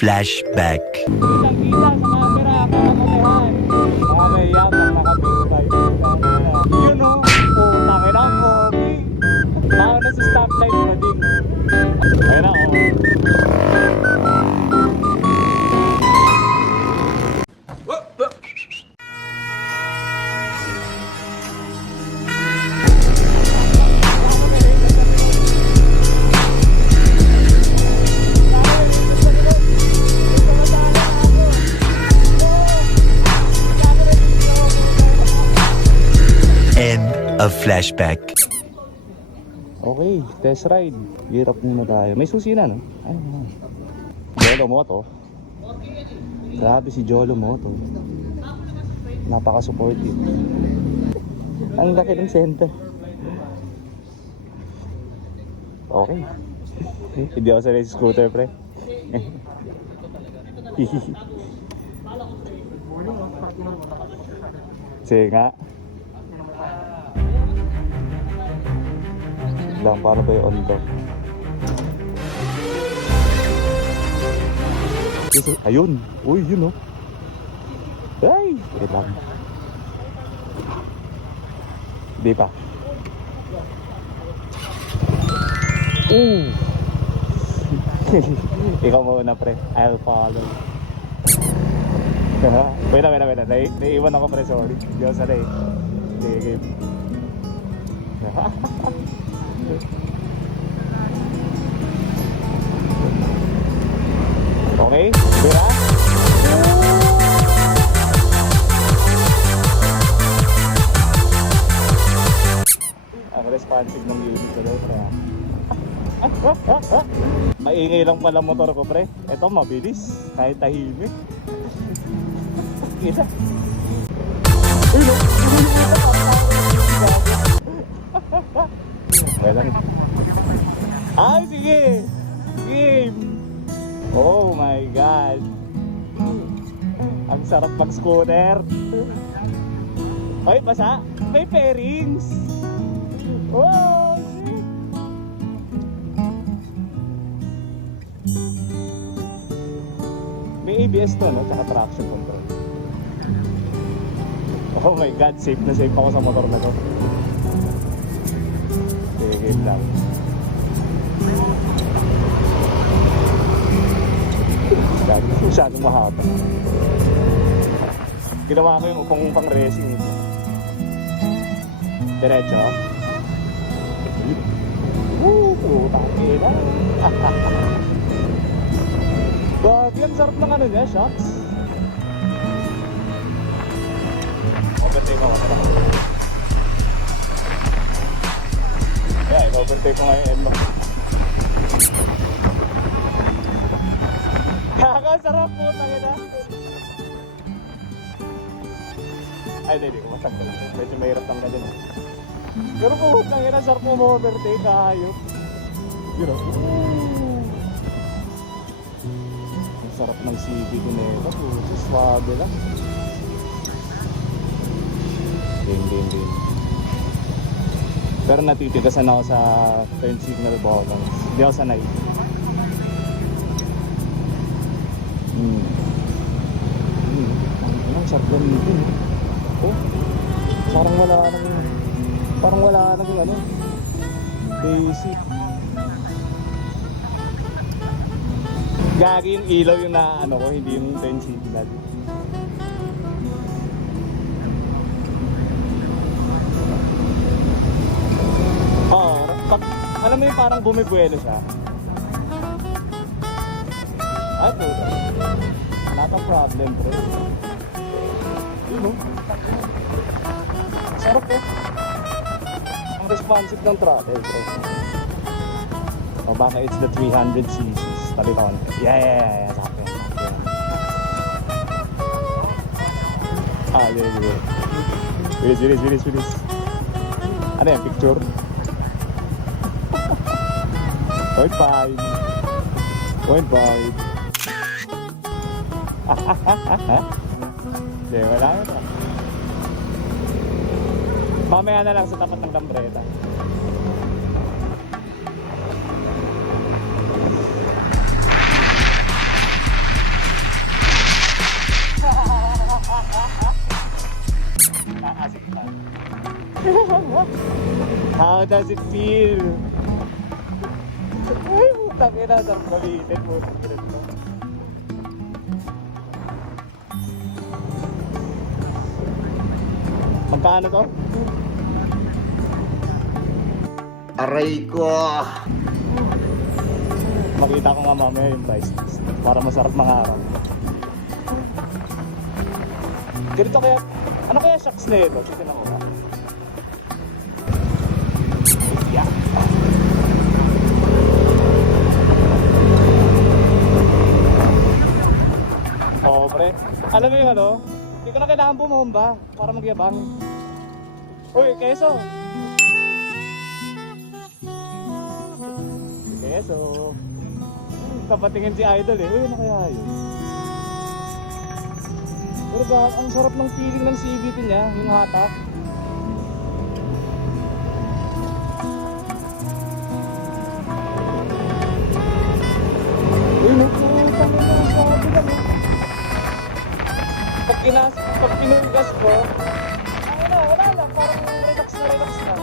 flashback. Kitang-kita sa camera, kakamotehan. May yabang nakabito tayo. Yun o, tangin ang pogi. Tao na sa stoplight mo din. Ayun na o. End of flashback. Okay, test ride. Hirap muna tayo. May susi na, no? Ano? Jolo Moto. Grabe si Jolo Moto. Napaka-supportive. Ang laki ng center. Okay. Hindi ako sanay sa scooter, pre. Sige nga. Lang, paano ba yung on to? Ayun! Uy, yun oh! Ay! Wait lang. Di pa. Ikaw muna, pre. I'll follow. Wait na. Naiiwan ako, pre. Sorry. Di ako sanay. Sige. Okay, dira. Ang responsive ng unit ko daw, pre. Maingay lang pala motor ko, pre. Ito mabilis, kahit tahimik. Kita. Ay, sige! Game! Oh my God! Ang sarap mag-scooter! Ay, basa! May pairings! Oh, shit! May ABS to, no? Tsaka traction control. Oh my God! Safe na safe ako sa motor na to. Sige lang. Masyadong mahaba. Ginawa ko yung upang pang-racing ito. Diretso. Tangina. Bagay, ang sarap ng ano niya, shots. Overtake ako. Yeah, overtake ko ngayon end mo. Kakasarap po, tangina. Ay, hindi, kumasag ko lang. Medyo mahirap lang na din. Pero po, tangina, sarap mo ma-overtake, kahayop. Yun o. Ang sarap ng CB ko na ito. Swabe lang. Din. Pero natitigasan ako sa turn signal buttons. Hindi ako sanay. Ang sarap gamitin. Oh, parang wala nang ano, basic. Gagi yung ilaw yung naano ko, hindi yung turn signal. Oo, alam mo yung parang bumibuelo siya. Ay, puto. Not a problem, bro. Yun o. Sarap eh. Ang responsive ng throttle, bro. O baka it's the 300cc. Tabi ka konti. Yeah. Sakto yan. Bilis. Ano yan, picture? 0.5. Hindi, wala ito. Mamaya na lang sa tapat ng lambreta. How does it feel? Ay, putang ina, sarap balitin mo. Magkano to? Aray ko! Makita ko nga mamaya yung price list para masarap mangarap. Ganito kaya, ano kaya shocks na ito? Titignan ko ba? Yeah. Oo, pre. Alam mo yung ano? Hindi ko na kailangan bumomba para magyabang. Uy, keso! Keso! Kapatingin si Idol eh. Uy, ano kaya yun? Pero ba, ang sarap ng feeling ng CVT niya, yung hatak. Uy, nakutang na ang sabi lang eh. Pag pinugas ko, ay na, wala lang, parang relax na.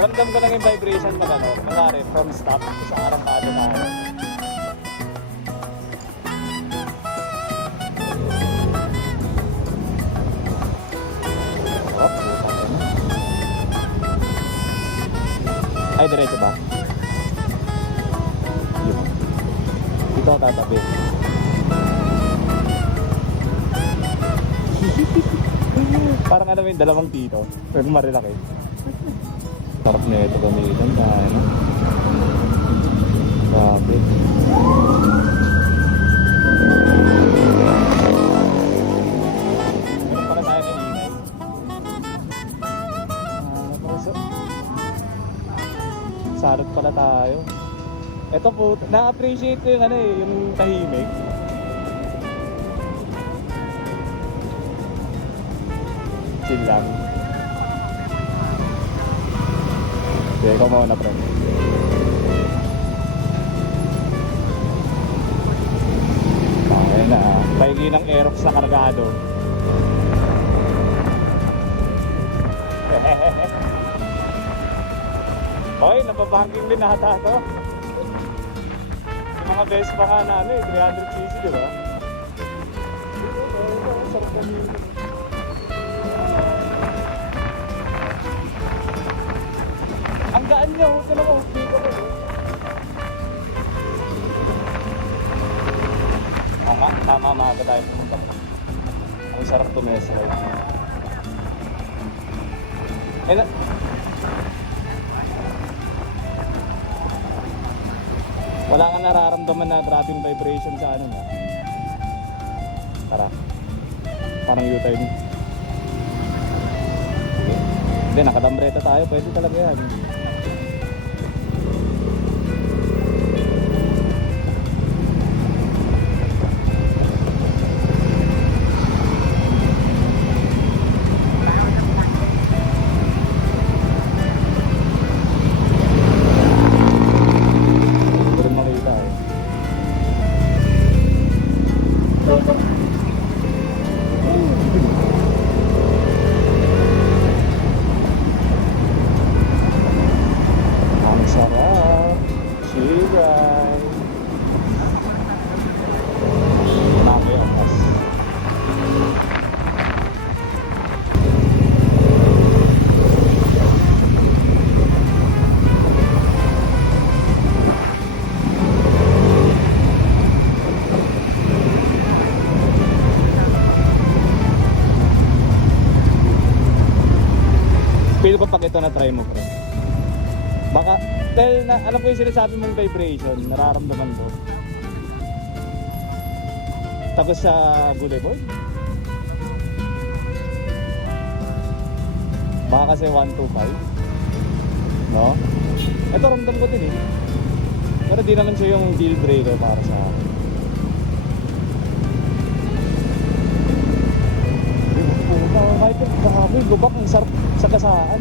Ramdam ko lang yung vibration pag ano, nangyari from stop sa arangkada na ano. Oh, ay, diretso ba? Yun. Dito ako tatabi. Parang ano yung dalawang tito, pero marilaki. Sarap na ito gamitin na ano. Grabe. Meron pala tayo ng ingay. Sarap pala tayo. Ito po, na-appreciate ko yung ano eh, yung tahimik. Chill lang. Okay, ikaw muna, pre. Okay na. Pahingi ng Aerox na kargado. Hoy, napabanking din nata to. Yung mga best pa nga na ano eh, 300cc, di ba? Sarap na nyo. Ang gaan niya, huwag ka na mag-update ko eh. Tama, maaga tayo pumunta. Ang sarap tumesa. Wala kang nararamdaman na grabing vibration sa ano na. Tara. Parang U-turn. Okay. Hindi, nakadambreta tayo. Pwede talaga yan. Feel ko pag ito na try mo, pre. Baka, dahil na, alam ko yung sinasabi mong vibration, nararamdaman ko. Tapos sa boulevard. Baka kasi 125. No? Ito ramdam ko din eh. Pero di naman siya yung deal breaker para sa akin. Michael, grabe, lubak, ang sarap sa kasaan.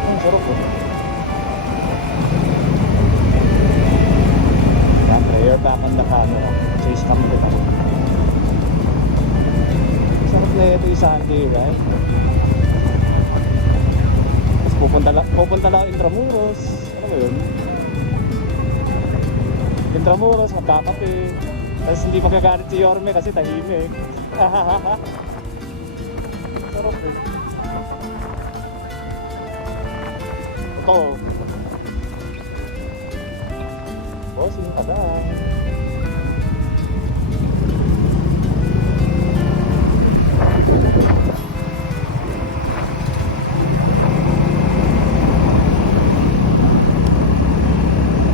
Ang sarap oh. Yan, prayer back on the camera. ito yung Sunday, right? Tapos pupunta lang Intramuros. Ano ba yun? Intramuros, magkakape. Tapos hindi magagalit si Yorme kasi tahimik. Sarap eh. Ito. Bossing ka lang.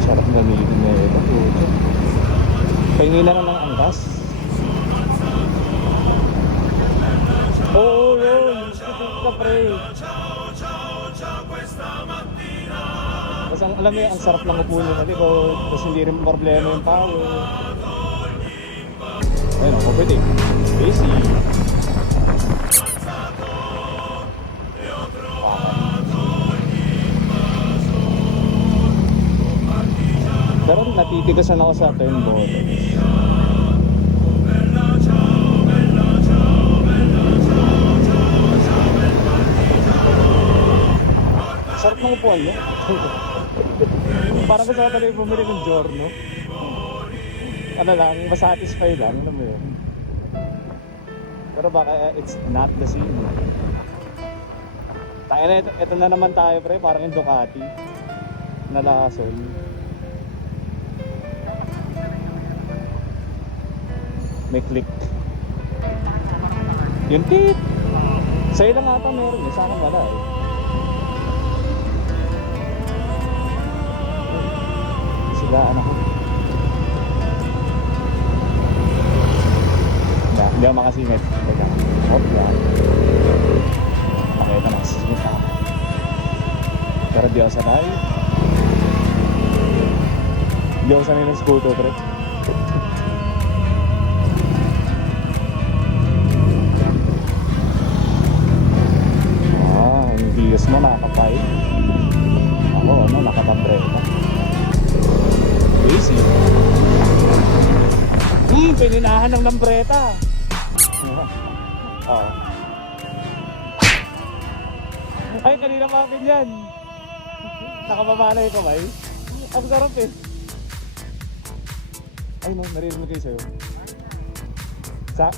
Sarap gamitin na ito. Pahingin na lang ang gas. Oo, yun. Stupid ka, pre. Kasi alam mo yun, ang sarap lang upo nyo na likod. Tapos hindi rin problema yung power. Ayun, ako pwede. Easy. Pero natitigasan ako sa turn bottom. Sarap ng upuan, no? Parang gusto ko talaga bumili ng Giorno. Ano lang, masatisfy lang, alam mo yun. Pero baka it's not the same. Tayo na, ito na naman tayo, pre, parang yung Ducati na lason. May click. Yung tip! Sa'yo lang ata meron eh, sa akin wala eh. Sigaan ako. Hindi ako makasingit. Teka. Hop yan. Pakita nakasingit ako. Pero di ako sanay. Hindi ako sanay ng scooter, pre. Yung views mo nakakapay. Ako, ano, nakapabreta. Easy. Pininahan ng lambreta. Oo. Ay, kanina pa akin yan. Nakababalay ko ba eh? Ang sarap eh. Ay no, narinig kayo sa'yo. Sa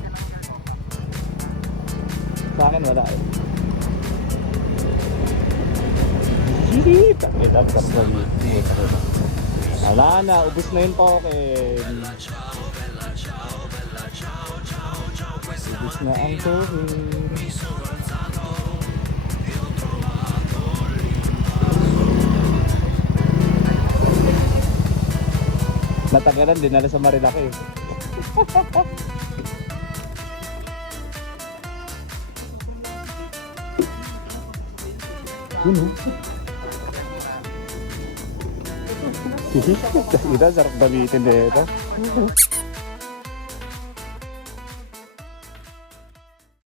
akin wala eh. Ito ang sarap na wala na, ubus na yung token. Ubus na ang token. Natagalan din, nala sa Marilaki. Yun o. Ito, sarap gamitin dito.